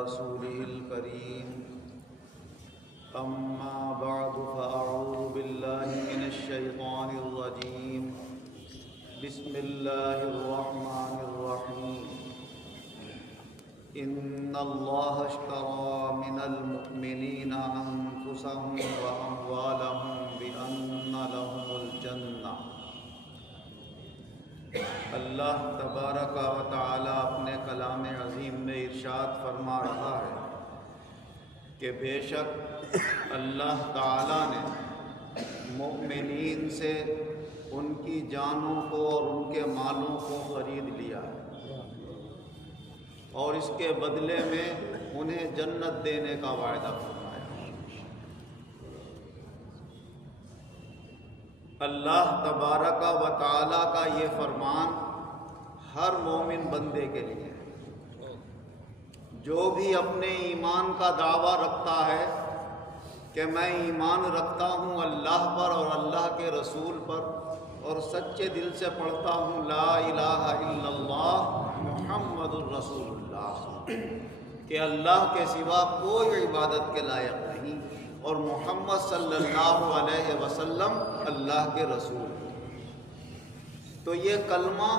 رسوله الكريم أما بعد فأعوذ بالله من الشيطان الرجيم بسم الله الرحمن الرحيم إن الله اشترى من المؤمنين أنفسهم وأموالهم بأن لهم الجنة۔ اللہ تبارک و تعالی اپنے کلام عظیم میں ارشاد فرما رہا ہے کہ بے شک اللہ تعالی نے مؤمنین سے ان کی جانوں کو اور ان کے مالوں کو خرید لیا ہے اور اس کے بدلے میں انہیں جنت دینے کا وعدہ فرمایا۔ اللہ تبارک و تعالی کا یہ فرمان ہر مومن بندے کے لیے ہے، جو بھی اپنے ایمان کا دعویٰ رکھتا ہے کہ میں ایمان رکھتا ہوں اللہ پر اور اللہ کے رسول پر اور سچے دل سے پڑھتا ہوں لا الہ الا اللہ محمد الرسول اللہ، کہ اللہ کے سوا کوئی عبادت کے لائق نہیں اور محمد صلی اللہ علیہ وسلم اللہ کے رسول۔ تو یہ کلمہ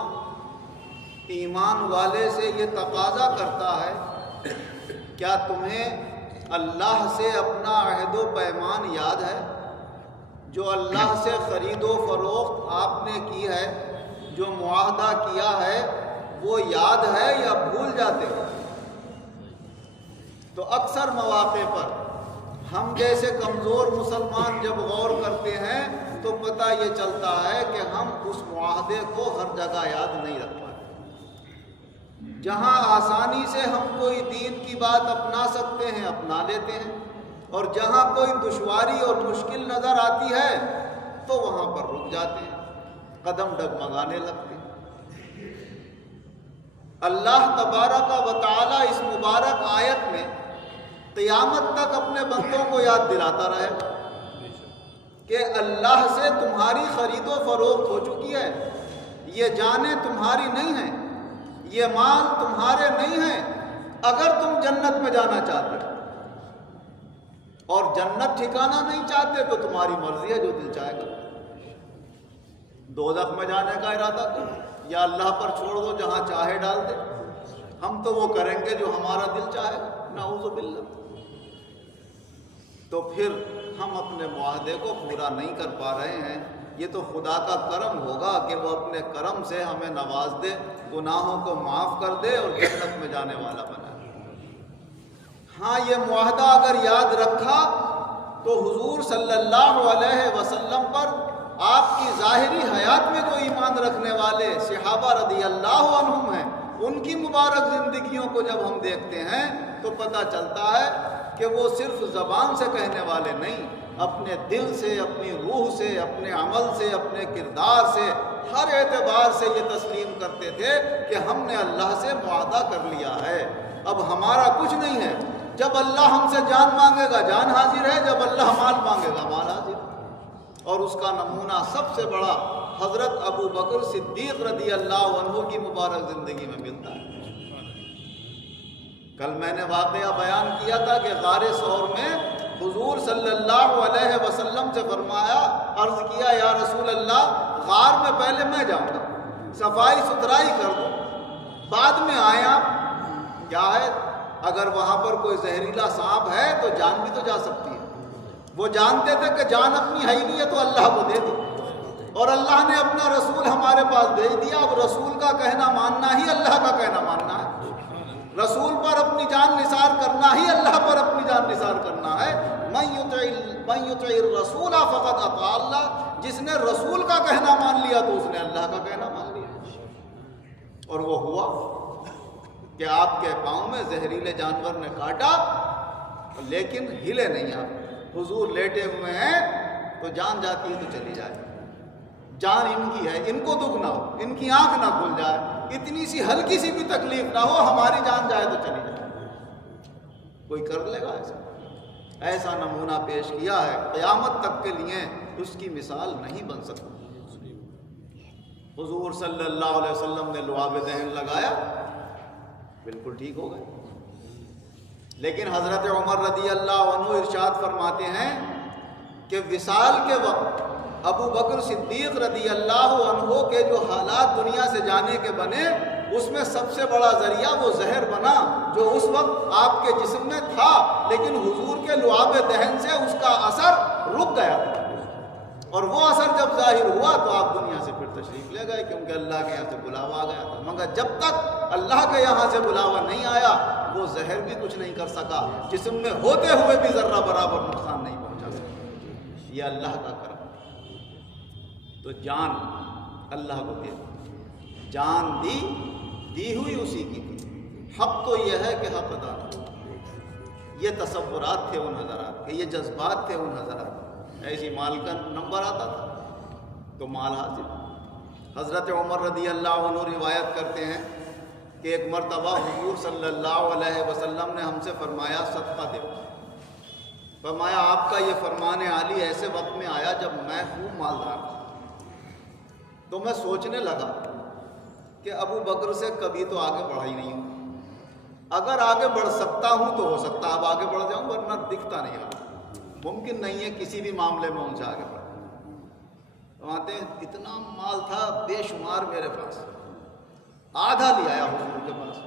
ایمان والے سے یہ تقاضا کرتا ہے، کیا تمہیں اللہ سے اپنا عہد و پیمان یاد ہے؟ جو اللہ سے خرید و فروخت آپ نے کی ہے، جو معاہدہ کیا ہے، وہ یاد ہے یا بھول جاتے ہو؟ تو اکثر مواقع پر ہم جیسے کمزور مسلمان جب غور کرتے ہیں تو پتہ یہ چلتا ہے کہ ہم اس معاہدے کو ہر جگہ یاد نہیں رکھ پاتے۔ جہاں آسانی سے ہم کوئی دین کی بات اپنا سکتے ہیں اپنا لیتے ہیں، اور جہاں کوئی دشواری اور مشکل نظر آتی ہے تو وہاں پر رک جاتے ہیں، قدم ڈگمگانے لگتے ہیں۔ اللہ تبارک و تعالی اس مبارک آیت میں قیامت تک اپنے بندوں کو یاد دلاتا رہے کہ اللہ سے تمہاری خرید و فروخت ہو چکی ہے، یہ جانیں تمہاری نہیں ہیں، یہ مال تمہارے نہیں ہیں اگر تم جنت میں جانا چاہتے ہو، اور جنت ٹھکانا نہیں چاہتے تو تمہاری مرضی ہے، جو دل چاہے گا۔ دوزخ میں جانے کا ارادہ کرو یا اللہ پر چھوڑ دو، جہاں چاہے ڈال دے، ہم تو وہ کریں گے جو ہمارا دل چاہے گا، نعوذ باللہ۔ تو پھر ہم اپنے معاہدے کو پورا نہیں کر پا رہے ہیں، یہ تو خدا کا کرم ہوگا کہ وہ اپنے کرم سے ہمیں نواز دے، گناہوں کو معاف کر دے اور جنت میں جانے والا بنا دے۔ ہاں، یہ معاہدہ اگر یاد رکھا تو حضور صلی اللہ علیہ وسلم پر آپ کی ظاہری حیات میں جو ایمان رکھنے والے صحابہ رضی اللہ عنہم ہیں، ان کی مبارک زندگیوں کو جب ہم دیکھتے ہیں تو پتہ چلتا ہے کہ وہ صرف زبان سے کہنے والے نہیں، اپنے دل سے، اپنی روح سے، اپنے عمل سے، اپنے کردار سے، ہر اعتبار سے یہ تسلیم کرتے تھے کہ ہم نے اللہ سے معاہدہ کر لیا ہے، اب ہمارا کچھ نہیں ہے۔ جب اللہ ہم سے جان مانگے گا جان حاضر ہے، جب اللہ مال مانگے گا مال حاضر ہے۔ اور اس کا نمونہ سب سے بڑا حضرت ابو بکر صدیق رضی اللہ عنہ کی مبارک زندگی میں ملتا ہے۔ کل میں نے واقعہ بیان کیا تھا کہ غار ثور میں حضور صلی اللہ علیہ وسلم سے فرمایا، عرض کیا یا رسول اللہ، غار میں پہلے میں جاؤں گا، صفائی ستھرائی کر دوں، بعد میں آئے آپ۔ کیا ہے؟ اگر وہاں پر کوئی زہریلا سانپ ہے تو جان بھی تو جا سکتی ہے۔ وہ جانتے تھے کہ جان اپنی ہے ہی نہیں ہے تو اللہ کو دے دی، اور اللہ نے اپنا رسول ہمارے پاس بھیج دیا۔ اب رسول کا کہنا ماننا ہی اللہ کا کہنا ماننا ہے، رسول پر اپنی جان نثار کرنا ہی اللہ پر اپنی جان نثار کرنا ہے۔ من یطع الرسول فقد اطاع اللہ، جس نے رسول کا کہنا مان لیا تو اس نے اللہ کا کہنا مان لیا۔ اور وہ ہوا کہ آپ کے پاؤں میں زہریلے جانور نے کاٹا لیکن ہلے نہیں آپ، حضور لیٹے ہوئے ہیں تو جان جاتی ہے تو چلی جائے، جان ان کی ہے، ان کو دکھ نہ ہو، ان کی آنکھ نہ کھل جائے، اتنی سی ہلکی سی بھی تکلیف نہ ہو، ہماری جان جائے تو چلی جائے۔ کوئی کر لے گا ایسا نمونہ پیش کیا ہے، قیامت تک کے لیے اس کی مثال نہیں بن سکتی۔ حضور صلی اللہ علیہ وسلم نے لعاب دہن لگایا، بالکل ٹھیک ہو گئے۔ لیکن حضرت عمر رضی اللہ عنہ ارشاد فرماتے ہیں کہ وصال کے وقت ابو بکر صدیق رضی اللہ عنہ کے جو حالات دنیا سے جانے کے بنے، اس میں سب سے بڑا ذریعہ وہ زہر بنا جو اس وقت آپ کے جسم میں تھا، لیکن حضور کے لعاب دہن سے اس کا اثر رک گیا تھا، اور وہ اثر جب ظاہر ہوا تو آپ دنیا سے پھر تشریف لے گئے، کیونکہ اللہ کے یہاں سے بلاوا آ گیا تھا۔ مگر جب تک اللہ کے یہاں سے بلاوا نہیں آیا، وہ زہر بھی کچھ نہیں کر سکا، جسم میں ہوتے ہوئے بھی ذرہ برابر نقصان نہیں پہنچا سکا۔ یہ اللہ کا کرم۔ تو جان اللہ کو دے، جان دی ہوئی اسی کی تھی۔ حق تو یہ ہے کہ حق ادا نہ ہو۔ یہ تصورات تھے ان حضرات کے، یہ جذبات تھے ان حضرات کے۔ ایسی مال کا نمبر آتا تھا تو مال حاصل۔ حضرت عمر رضی اللہ عنہ روایت کرتے ہیں کہ ایک مرتبہ حضور صلی اللہ علیہ وسلم نے ہم سے فرمایا صدقہ دو۔ فرمایا آپ کا یہ فرمان عالی ایسے وقت میں آیا جب میں خوب مالدار تھا۔ تو میں سوچنے لگا کہ ابو بکر سے کبھی تو آگے بڑھا ہی نہیں ہوں، اگر آگے بڑھ سکتا ہوں تو ہو سکتا اب آگے بڑھ جاؤں، ورنہ دکھتا نہیں رہا، ممکن نہیں ہے کسی بھی معاملے میں ان سے آگے بڑھ۔ فرماتے ہیں اتنا مال تھا بے شمار میرے پاس، آدھا لے آیا حضور کے پاس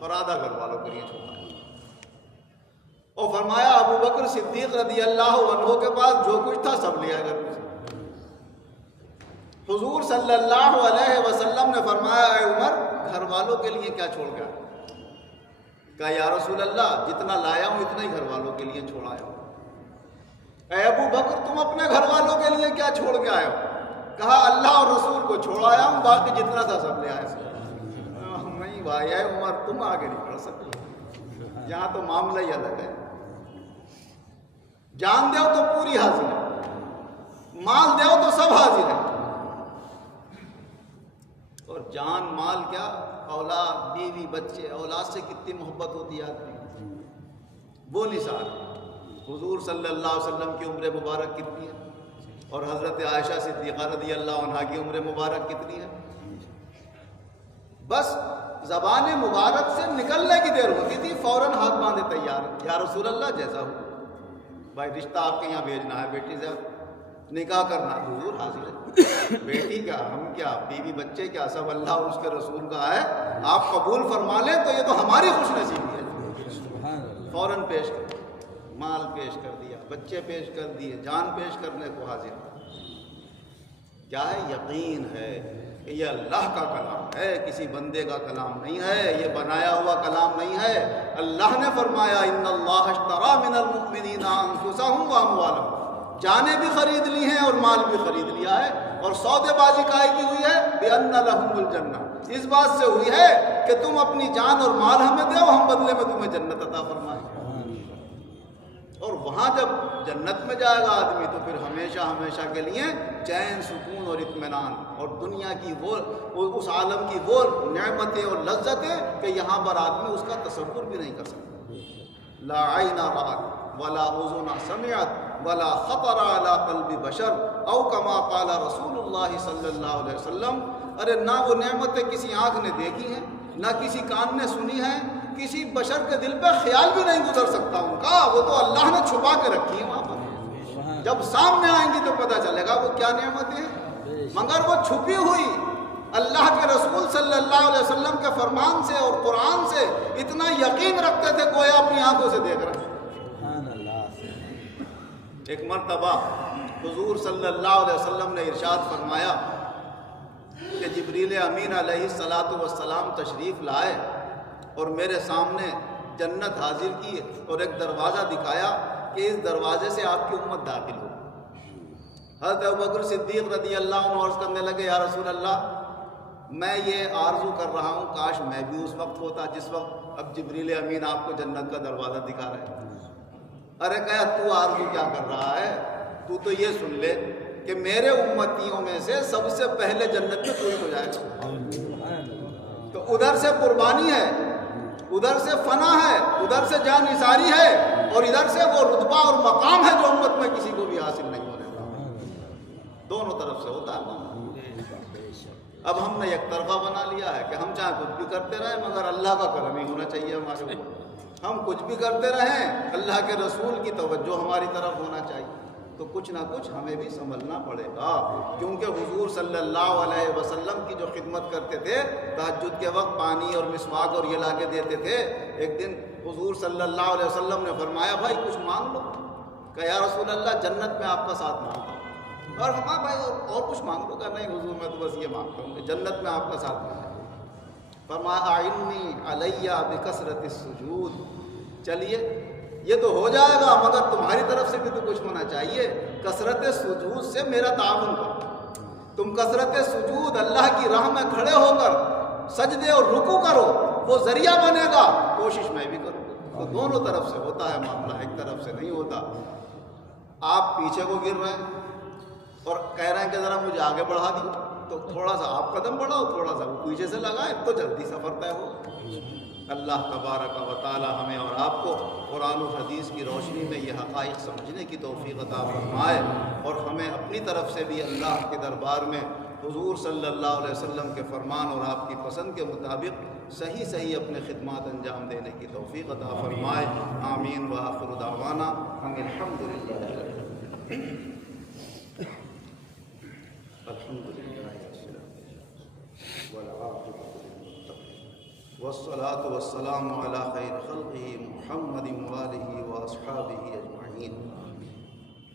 اور آدھا گھر والوں کے لیے چھوڑا۔ اور فرمایا ابو بکر صدیق رضی اللہ عنہ کے پاس جو کچھ تھا سب لیا گھر میں سے۔ حضور صلی اللہ علیہ وسلم نے فرمایا اے عمر گھر والوں کے لیے کیا چھوڑ گیا؟ کہا یا رسول اللہ جتنا لایا ہوں اتنا ہی گھر والوں کے لیے چھوڑ آیا ہوں۔ اے ابو بکر تم اپنے گھر والوں کے لیے کیا چھوڑ کے آئے ہو؟ کہا اللہ اور رسول کو چھوڑ آیا ہوں، باقی جتنا تھا سب لے آیا۔ نہیں بھائی اے عمر تم آگے نہیں بڑھ سکتے، یہاں تو معاملہ ہی الگ ہے۔ جان دو تو پوری حاضر ہے، مال دو تو سب حاضر ہے، اور جان مال کیا اولاد بیوی بچے، اولاد سے کتنی محبت ہوتی ہے آدمی۔ وہ نثار حضور صلی اللہ علیہ وسلم کی عمر مبارک کتنی ہے، اور حضرت عائشہ صدیقہ رضی اللہ عنہا کی عمر مبارک کتنی ہے؟ بس زبان مبارک سے نکلنے کی دیر ہوتی تھی فوراً ہاتھ باندھے تیار، یا رسول اللہ جیسا ہو، بھائی رشتہ آپ کے یہاں بھیجنا ہے، بیٹی سے نکاح کرنا حضور حاضر ہے، بیٹی کیا ہم کیا بیوی بچے کیا سب اللہ اور اس کے رسول کا ہے، آپ قبول فرما لیں تو یہ تو ہماری خوش نصیبی ہے۔ فوراً پیش کر، مال پیش کر دیا، بچے پیش کر دیے، جان پیش کرنے کو حاضر۔ کیا ہے؟ یقین ہے کہ یہ اللہ کا کلام ہے، کسی بندے کا کلام نہیں ہے، یہ بنایا ہوا کلام نہیں ہے۔ اللہ نے فرمایا ان اللہ اشتری من المؤمنین انفسهم واموالهم، جانیں بھی خرید لی ہیں اور مال بھی خرید لیا ہے، اور سودے بازی کائی کی ہوئی ہے بِأَنَّ لَهُمُ الْجَنَّةَ، اس بات سے ہوئی ہے کہ تم اپنی جان اور مال ہمیں دو، ہم بدلے میں تمہیں جنت عطا فرمائیں۔ اور وہاں جب جنت میں جائے گا آدمی تو پھر ہمیشہ ہمیشہ کے لیے چین سکون اور اطمینان، اور دنیا کی وہ اس عالم کی وہ نعمتیں اور لذتیں کہ یہاں پر آدمی اس کا تصور بھی نہیں کر سکتا۔ لا عین رأت ولا اذن سمعت ولا خطر على قلب بشر او کما قال رسول اللہ صلی اللہ علیہ وسلم۔ ارے نہ وہ نعمتیں کسی آنکھ نے دیکھی ہیں، نہ کسی کان نے سنی ہیں، کسی بشر کے دل پہ خیال بھی نہیں گزر سکتا ان کا، وہ تو اللہ نے چھپا کے رکھی ہے وہاں پر، جب سامنے آئیں گی تو پتہ چلے گا وہ کیا نعمتیں ہیں، مگر وہ چھپی ہوئی اللہ کے رسول صلی اللہ علیہ وسلم کے فرمان سے اور قرآن سے اتنا یقین رکھتے تھے گویا اپنی آنکھوں سے دیکھ رہے ہیں۔ ایک مرتبہ حضور صلی اللہ علیہ وسلم نے ارشاد فرمایا کہ جبریل امین علیہ الصلاۃ والسلام تشریف لائے اور میرے سامنے جنت حاضر کی اور ایک دروازہ دکھایا کہ اس دروازے سے آپ کی امت داخل ہو۔ حضرت ابوبکر صدیق رضی اللہ عنہ عرض کرنے لگے یا رسول اللہ میں یہ آرزو کر رہا ہوں کاش میں بھی اس وقت ہوتا جس وقت اب جبریل امین آپ کو جنت کا دروازہ دکھا رہے ہیں۔ ارے کہا تو آرزو کیا کر رہا ہے، تو یہ سن لے کہ میرے امتیوں میں سے سب سے پہلے جنت میں کوئی ہو جائے گا۔ تو ادھر سے قربانی ہے، ادھر سے فنا ہے، ادھر سے جان نثاری ہے، اور ادھر سے وہ رتبہ اور مقام ہے جو امت میں کسی کو بھی حاصل نہیں ہونے والا، دونوں طرف سے ہوتا ہے۔ اب ہم نے ایک طرفہ بنا لیا ہے کہ ہم چاہے کچھ بھی کرتے رہے مگر اللہ کا کرم ہی ہونا چاہیے ہمارے اوپر۔ ہم کچھ بھی کرتے رہیں، اللہ کے رسول کی توجہ ہماری طرف ہونا چاہیے، تو کچھ نہ کچھ ہمیں بھی سنبھلنا پڑے گا، کیونکہ حضور صلی اللہ علیہ وسلم کی جو خدمت کرتے تھے، تہجد کے وقت پانی اور مسواک اور یہ لا کے دیتے تھے۔ ایک دن حضور صلی اللہ علیہ وسلم نے فرمایا بھائی کچھ مانگ لو، کہ یا رسول اللہ جنت میں آپ کا ساتھ مانگتا ہوں، اور فرمایا بھائی اور کچھ مانگ لو، کہ نہیں حضور میں تو بس یہ مانگتا ہوں کہ جنت میں آپ کا ساتھ مانگتا ہوں۔ فرمایا اعنی علیہ بکثرت السجود، چلیے یہ تو ہو جائے گا مگر تمہاری طرف سے بھی تو کچھ ہونا چاہیے، کثرت سجود سے میرا تعاون کرو، تم کثرت سجود اللہ کی راہ میں کھڑے ہو کر سجدے اور رکوع کرو، وہ ذریعہ بنے گا، کوشش میں بھی کروں گا، تو دونوں طرف سے ہوتا ہے معاملہ، ایک طرف سے نہیں ہوتا۔ آپ پیچھے کو گر رہے ہیں اور کہہ رہے ہیں کہ ذرا مجھے آگے بڑھا دیں، تو تھوڑا سا آپ قدم بڑھاؤ، تھوڑا سا وہ پیچھے سے لگائیں تو جلدی سفر طے ہو۔ اللہ تبارک و تعالی ہمیں اور آپ کو قرآن و حدیث کی روشنی میں یہ حقائق سمجھنے کی توفیق عطا فرمائے، اور ہمیں اپنی طرف سے بھی اللہ کے دربار میں حضور صلی اللہ علیہ وسلم کے فرمان اور آپ کی پسند کے مطابق صحیح اپنے خدمات انجام دینے کی توفیق عطا فرمائے۔ آمین وآخر دعوانا ان الحمدللہ والصلاة والسلام على خیر خلقہ محمد وآلہ واصحابہ اجمعین۔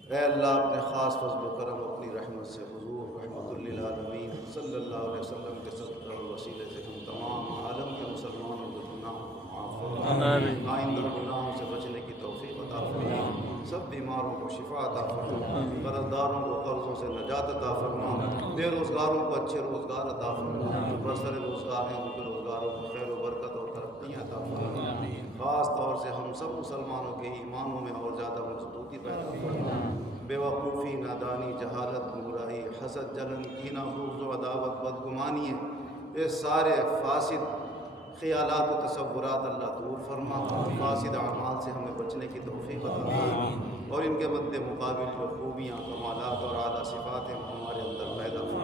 اے اللہ اپنے خاص فضل و کرم اپنی رحمت سے حضور رحمت للعالمین صلی اللہ علیہ وسلم کے صدقہ اور وسیلے سے ہم تمام عالم کے مسلمانوں کو گناہ معاف فرما، آئندہ گناہوں سے بچنے کی توفیق عطا فرما، سب بیماروں کو شفا عطا فرما، قرض داروں کو قرضوں سے نجات عطا فرما، بے روزگاروں کو اچھے روزگار عطا فرما، جو برسر روزگار ہیں ان کے روزگاروں کو خیر و برکت اور ترقی عطا فرما، خاص طور سے ہم سب مسلمانوں کے ایمانوں میں اور زیادہ مضبوطی پیدا فرما، بے وقوفی، نادانی، جہالت، گمراہی، حسد، جلن، کینہ، بغض و عداوت، بدگمانی، یہ سارے فاسد خیالات و تصورات اللہ دور فرما، فاسد اعمال سے ہمیں بچنے کی توفیق عطا فرما، اور ان کے مد مقابل جو خوبیاں، کمالات اور اعلیٰ صفات ہیں ہمارے اندر پیدا فرما۔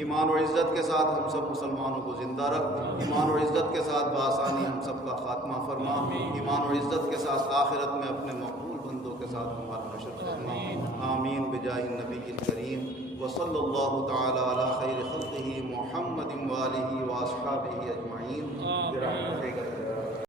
ایمان و عزت کے ساتھ ہم سب مسلمانوں کو زندہ رکھ، ایمان و عزت کے ساتھ بآسانی ہم سب کا خاتمہ فرما، ایمان و عزت کے ساتھ آخرت میں اپنے مقبول بندوں کے ساتھ ہمارا نشر فرما۔ آمین بجاہ النبی الکریم وصلی اللہ تعالی علی خیر خلقہ محمد وآلہ واصحابہ اجمعین برحمتک